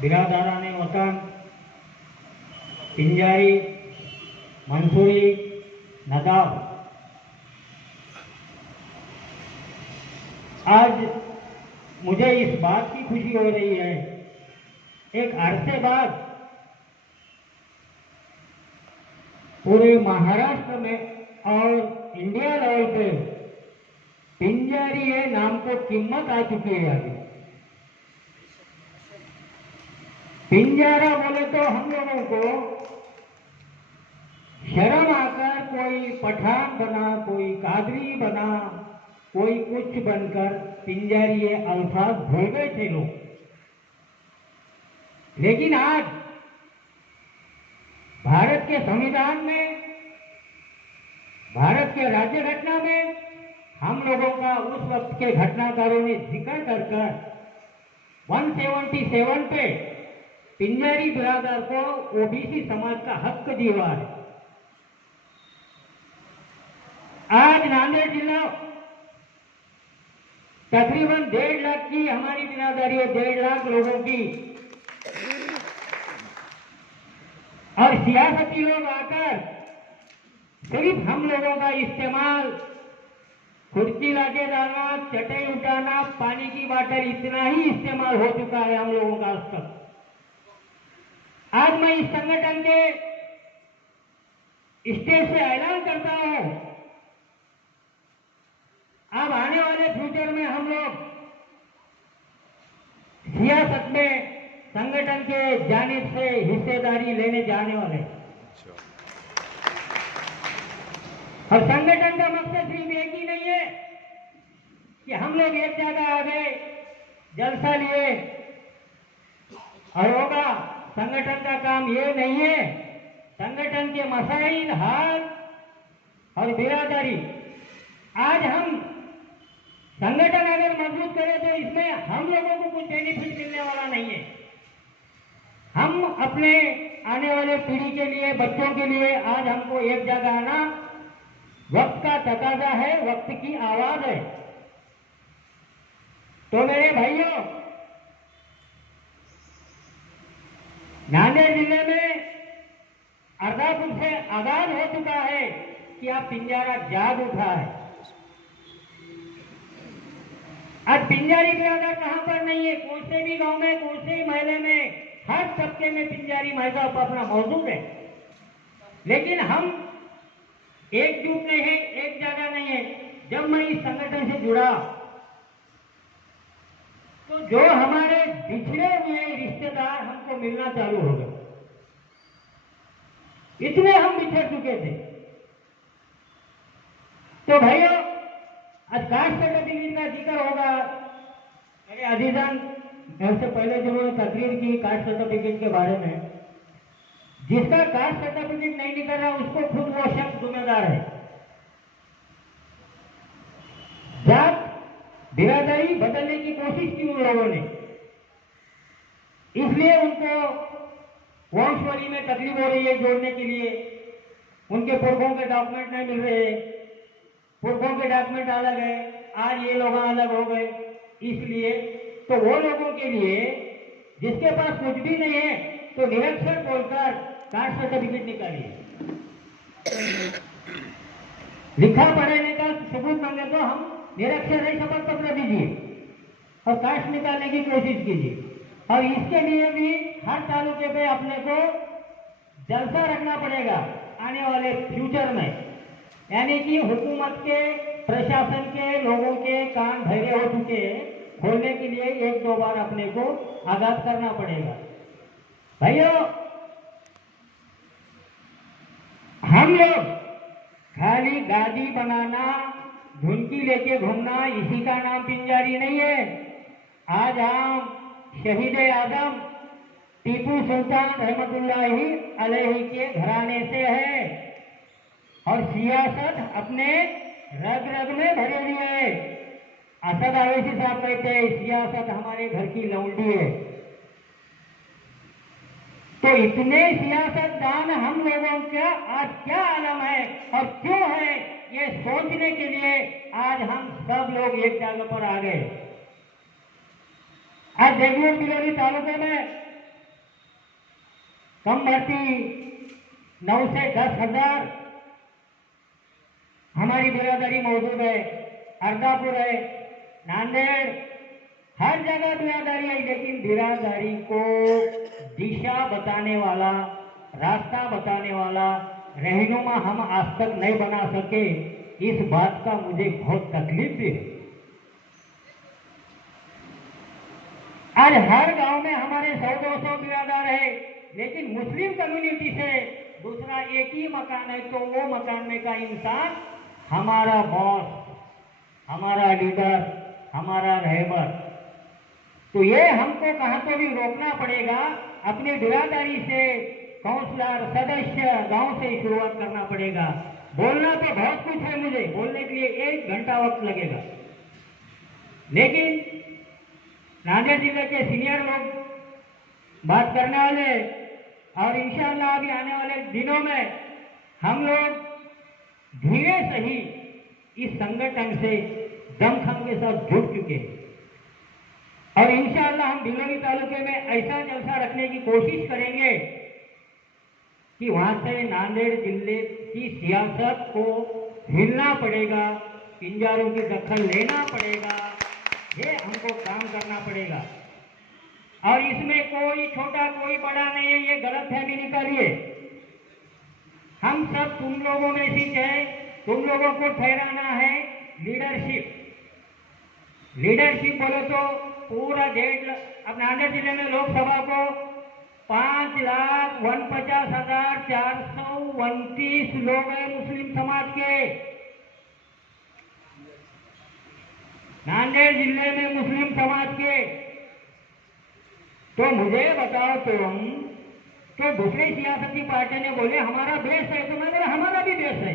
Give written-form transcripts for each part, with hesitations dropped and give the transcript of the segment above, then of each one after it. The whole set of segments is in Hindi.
बिरादराने वतन, पिंजारी, मंसूरी, नदाब, आज मुझे इस बात की खुशी हो रही है, एक अरसे बाद पूरे महाराष्ट्र में और इंडिया लेवल पे पिंजारी ये नाम को कीमत आ चुकी है। आगे पिंजारा बोले तो हम लोगों को शर्म आकर कोई पठान बना, कोई कादरी बना, कोई कुछ बनकर पिंजारी ये अल्फाज भूल गए थे लोग। लेकिन आज भारत के संविधान में, भारत के राज्य घटना में हम लोगों का उस वक्त के घटनाकारों ने जिक्र कर 177 पे पिंजारी बिरादर को ओबीसी समाज का हक दिया है। आज नांदेड़ जिला तकरीबन 1.5 लाख की हमारी बिरादरी है, 1.5 लाख लोगों की, और सियासती लोग आकर सिर्फ हम लोगों का इस्तेमाल कुर्सी लाके डालना, चटाई उठाना, पानी की बोतल, इतना ही इस्तेमाल हो चुका है हम लोगों का आज तक। आज मैं इस संगठन के स्टेज से ऐलान करता हूं, अब आने वाले फ्यूचर में हम लोग सियासत में संगठन के जानिब से हिस्सेदारी लेने जाने वाले। और संगठन का मकसद सिर्फ एक ही नहीं है कि हम लोग एक जगह आ गए, जलसा लिए और होगा। संगठन का काम ये नहीं है। संगठन के मसाइल, हाल और बिरादरी, आज हम संगठन अगर मजबूत करें तो इसमें हम लोगों को कुछ बेनिफिट मिलने वाला नहीं है। हम अपने आने वाले पीढ़ी के लिए, बच्चों के लिए आज हमको एक जगह आना वक्त का तकाजा है, वक्त की आवाज है। तो मेरे भाइयों, नांदेड़ जिले में अर्धापुर से आगाज हो चुका है कि अब पिंजारा जाग उठा है। आज पिंजारी बिरादर कहां पर नहीं है, कौन से भी गांव में, कौन से भी महल्ले में, हर तबके में पिंजारी महज़ब अपना मौजूद है। लेकिन हम एकजुट नहीं है, एक जगह नहीं है। जब मैं इस संगठन से जुड़ा तो जो हमारे बिछड़े हुए रिश्तेदार हमको मिलना चालू हो गए, इतने हम बिछड़ चुके थे। तो भाइयों, आज कास्ट सर्टिफिकेट का जिक्र होगा। मेरे अजीजान मेरे से पहले जिन्होंने तकरीर की कास्ट सर्टिफिकेट के बारे में, जिसका कास्ट सर्टिफिकेट नहीं निकल रहा उसको खुद वो शख्स जिम्मेदार है। जात बिरादरी बदलने की कोशिश की उन लोगों ने, इसलिए उनको वंशवली में तकलीफ हो रही है जोड़ने के लिए। उनके पुरखों के डॉक्यूमेंट नहीं मिल रहे, पुरखों के डॉक्यूमेंट अलग है, आज ये लोग अलग हो गए। इसलिए तो वो लोगों के लिए जिसके पास कुछ भी नहीं है तो निरक्षर बोलकर कास्ट सर्टिफिकेट निकालिए, लिखा पढ़ने का सबूत मांगे तो हम निरक्षर है, शपथ पत्र दीजिए और कास्ट निकालने की कोशिश कीजिए। और इसके लिए भी हर तालुके पे अपने को जलसा रखना पड़ेगा आने वाले फ्यूचर में। यानी कि हुकूमत के, प्रशासन के लोगों के कान भरे हो चुके हैं, खोलने के लिए 1-2 बार अपने को आगाज करना पड़ेगा। भाइयों, हम लोग खाली गादी बनाना, धुनकी लेके घूमना, इसी का नाम पिंजारी नहीं है। आज हम शहीद आजम टीपू सुल्तान रहमतुल्लाही अलैहि के घराने से है और सियासत अपने रग रग में भरे हुए है। असद अवैसी साहब कहते हैं सियासत हमारे घर की लौंडी है। तो इतने सियासतदान हम लोगों का आज क्या आलम है और क्यों है, ये सोचने के लिए आज हम सब लोग एक जगह पर आ गए। आज देगलूर बिलोली तालुके में कम भर्ती 9 से 10 हजार हमारी बिरादरी मौजूद है। अर्दापुर है, नांदेड़, हर जगह बिरादरी है, लेकिन बिरादरी को दिशा बताने वाला, रास्ता बताने वाला रहनुमा हम आज तक नहीं बना सके। इस बात का मुझे बहुत तकलीफ भी है। आज हर गांव में हमारे 100-200 बिरादर है, लेकिन मुस्लिम कम्युनिटी से दूसरा एक ही मकान है, तो वो मकान में का इंसान हमारा बॉस, हमारा लीडर, हमारा रहबर। तो ये हमको कहां तो भी रोकना पड़ेगा। अपनी बिरादरी से काउंसलर, सदस्य, गांव से शुरुआत करना पड़ेगा। बोलना तो बहुत कुछ है, मुझे बोलने के लिए 1 घंटा वक्त लगेगा, लेकिन नांदेड़ जिले के सीनियर लोग बात करने वाले, और इंशाअल्लाह अभी आने वाले दिनों में हम लोग धीरे सही इस संगठन से दमखम के साथ जुड़ चुके हैं, और इंशाअल्लाह हम भिलोरी तालुके में ऐसा जलसा रखने की कोशिश करेंगे कि वहां से नांदेड़ जिले की सियासत को हिलना पड़ेगा, पिंजारों की दखल लेना पड़ेगा, ये हमको काम करना पड़ेगा। और इसमें कोई छोटा कोई बड़ा नहीं है, ये गलतफहमी निकालिए। हम सब तुम लोगों में से है, तुम लोगों को ठहराना है लीडरशिप। लीडरशिप बोलो तो पूरा डेढ़, अब नांदेड़ जिले में लोकसभा को 5,49,429 लोग हैं मुस्लिम समाज के। नांदेड़ जिले में मुस्लिम समाज के, तो मुझे बताओ तुम, तो दूसरे सियासती पार्टी ने बोले हमारा देश है, तो मैं बोला हमारा भी देश है,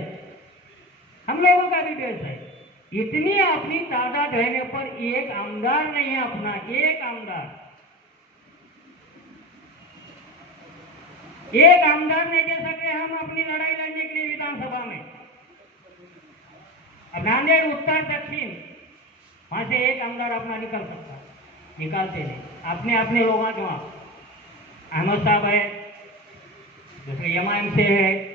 हम लोगों का भी देश है। इतनी अपनी तादाद रहने पर एक आमदार नहीं है अपना, एक आमदार नहीं दे सके हम अपनी लड़ाई लड़ने के लिए विधानसभा में। अब नांदेड़ उत्तर दक्षिण वहां से एक आमदार अपना निकल सकता, निकालते नहीं, अपने अपने लोग जो अहमद साहब है, दूसरे एमआईएम से है,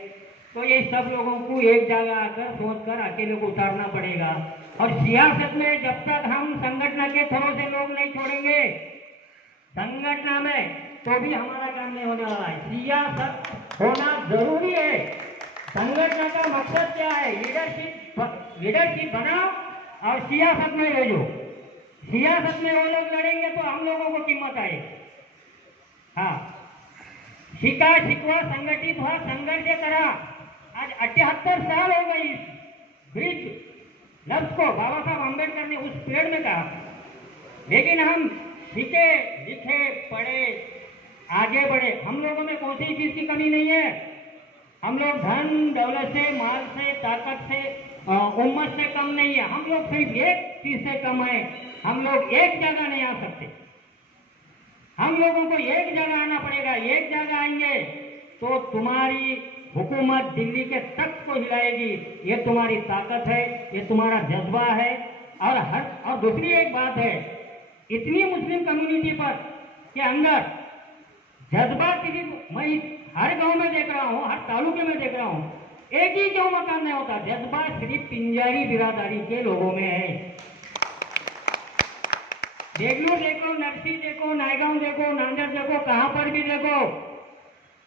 तो ये सब लोगों को एक जगह आकर सोचकर अकेले को उतारना पड़ेगा। और सियासत में जब तक हम संगठन के थ्रू से लोग नहीं छोड़ेंगे संगठन में, तो भी हमारा काम नहीं होने वाला है। सियासत होना जरूरी है। संगठन का मकसद क्या है? लीडरशिप बनाओ और सियासत में ले जाओ। सियासत में वो लोग लड़ेंगे तो हम लोगों को कीमत आए। हाँ, शिका शिकवा संगठित हुआ, संघर्ष करा। आज 78 साल हो गई ब्रिज लफ्ज को बाबा साहब अम्बेडकर ने उस पीरियड में कहा, लेकिन हम सीखे लिखे पढ़े आगे बढ़े। हम लोगों में कौन सी चीज की कमी नहीं है। हम लोग धन दौलत से, माल से, ताकत से, उम्मत से कम नहीं है। हम लोग सिर्फ एक चीज से कम है, हम लोग एक जगह नहीं आ सकते। हम लोगों को एक जगह आना पड़ेगा। एक जगह आएंगे तो तुम्हारी हुकूमत दिल्ली के तख्त को हिलाएगी। ये तुम्हारी ताकत है, ये तुम्हारा जज्बा है। और दूसरी एक बात है, इतनी मुस्लिम कम्युनिटी पर के अंदर जज्बा सिर्फ मैं हर गांव में देख रहा हूं, हर तालुके में देख रहा हूं, एक ही क्यों मकान नहीं होता, जज्बा सिर्फ पिंजारी बिरादरी के लोगों में है। देगलूर देखो, नरसी देखो, नायगांव देखो, नांदेड़ देखो, कहां पर भी देखो,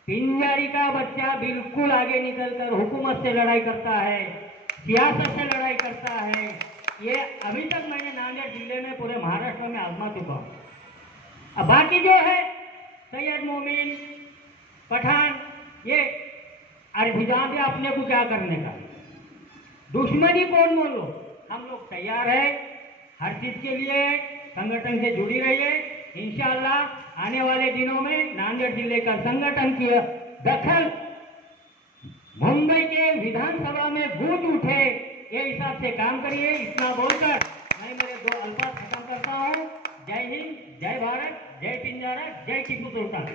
पिंजारी का बच्चा बिल्कुल आगे निकलकर हुकूमत से लड़ाई करता है, सियासत से लड़ाई करता है। ये अभी तक मैंने नांदेड़ जिले में, पूरे महाराष्ट्र में आजमा चुका हूं। अब बाकी जो है सैयद मोमिन, पठान, ये अरबिजान है अपने को क्या करने का, दुश्मनी कौन बोलो, हम लोग तैयार है हर चीज के लिए। संगठन से जुड़ी रहिए। इंशाअल्लाह आने वाले दिनों में नांदेड़ जिले का संगठन की दखल मुंबई के विधानसभा में गूंज उठे, ये हिसाब से काम करिए। इतना बोलकर मैं मेरे 2 अल्फाज खत्म करता हूँ। जय हिंद, जय भारत, जय पिंजारा, जय टीपू सुल्तान।